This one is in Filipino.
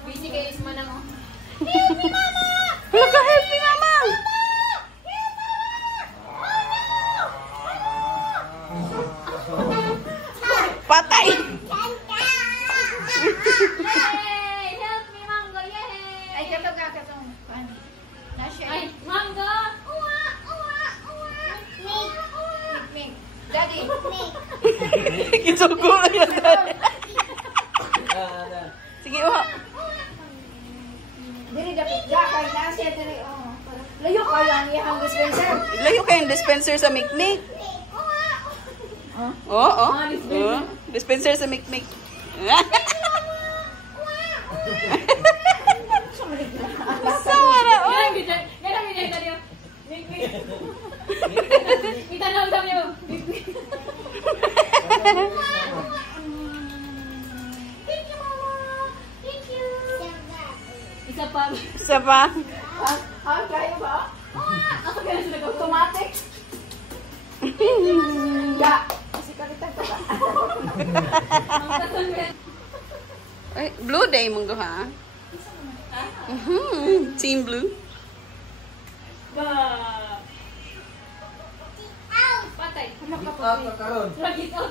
Busy kayo is manang. Help me, Mama! Help me, Mama! Patay! Yay! Help me, Mango! Yay! Ay, kato ka, kato. Nasya. Ay, Mango! Uwa, uwa, uwa. Nick. Nick. Daddy. Nick. Kisugo yan. Sige, uha. Diri dapat kay nasya diri oh. Layo ka lang iyang dispenser. Layo kayong dispenser sa Mikmik. Oo, oh, oh. Dispenser sa Mikmik. Sama na, oh. Ganang kita niyo. Kita na daw niyo. Thank you, Mama. Thank you. Isa pa. Isa pa. Kaya ba? Ako kaya sila ko. Automatic. Ya. Kasi kalitag ka ba? Ay, blue day mong duha. Team blue. Patay. Ano ka pa? Lagi to.